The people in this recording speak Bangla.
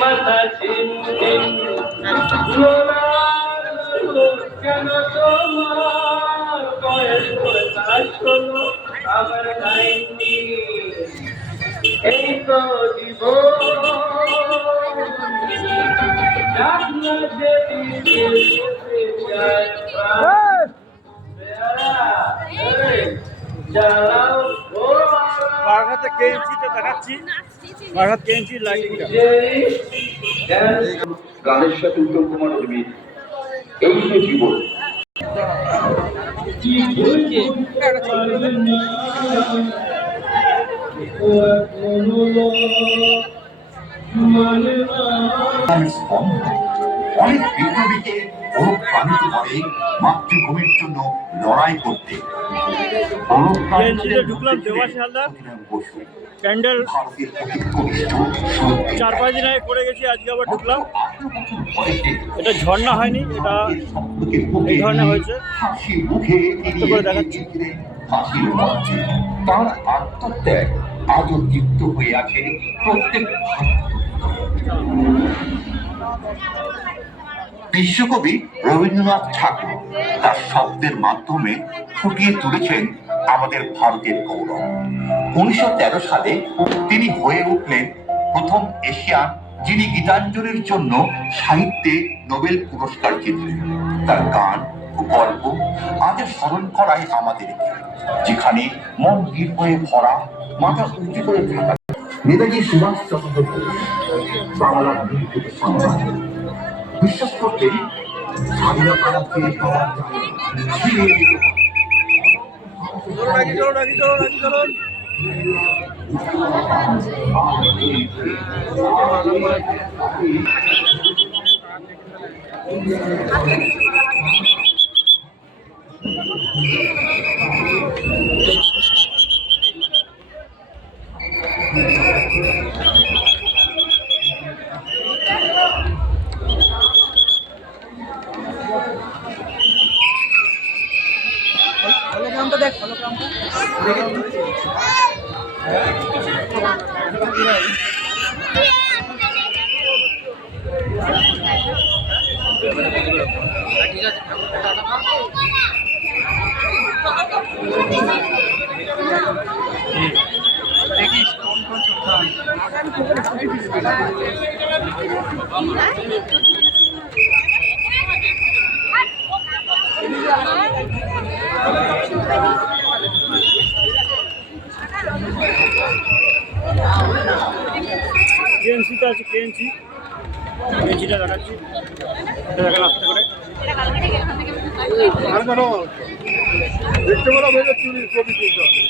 মাথা ঝিমঝিম কেন তোমার বয়স হলো আমার নাইনি এই তো জীবন জাগনা যেতে যায় বারহাতে কেএনসিটা দেখাচ্ছি, বারহাত কেএনসি লাইটিংটা। গানের সাথে উত্তম কুমার দেবীর এই তো জীবন। অনেক বিপ্লবীকে অনুপ্রাণিত করে মাতৃভূমির জন্য লড়াই করতে। ঢুকলাম দেবাশী হালদার প্যান্ডেল 4-5 দিন আগে করে গেছি, আজকে আবার ঢুকলাম। এটা ঝর্ণা হয়নি, এটা এই ধরনের হয়েছে, করে দেখাচ্ছি। তার আত্মত্যাগ আজও যুক্ত হয়ে আছে প্রত্যেক বিশ্বকবি রবীন্দ্রনাথ ঠাকুর তার শব্দের মাধ্যমে ফুটিয়ে তুলেছেন আমাদের ভারতের গৌরব। 1913 সালে তিনি হয়ে উঠলেন প্রথম এশিয়ান যিনি গীতাঞ্জলির জন্য সাহিত্যে নোবেল পুরস্কার জিতলেন। তার গান ও গল্প আজ স্মরণ করায় আমাদেরকে, যেখানে মন হয়ে ভরা, মাথা উঁচু করে থাকা নেতাজি সুভাষচন্দ্র বোস বাংলার বিশ্বাস করতেন স্বাধীনতা ফিরে পাওয়া যায়। হলোগ্রামটা দেখ, হলোগ্রামটা ঠিক আছে। দেখিস কোন কোন কেএনসিটা আছে, কেএনসিটা দেখাচ্ছি, এটা দেখা আসতে করে দেখতে পারা চুরি ছবি তুলতে হবে।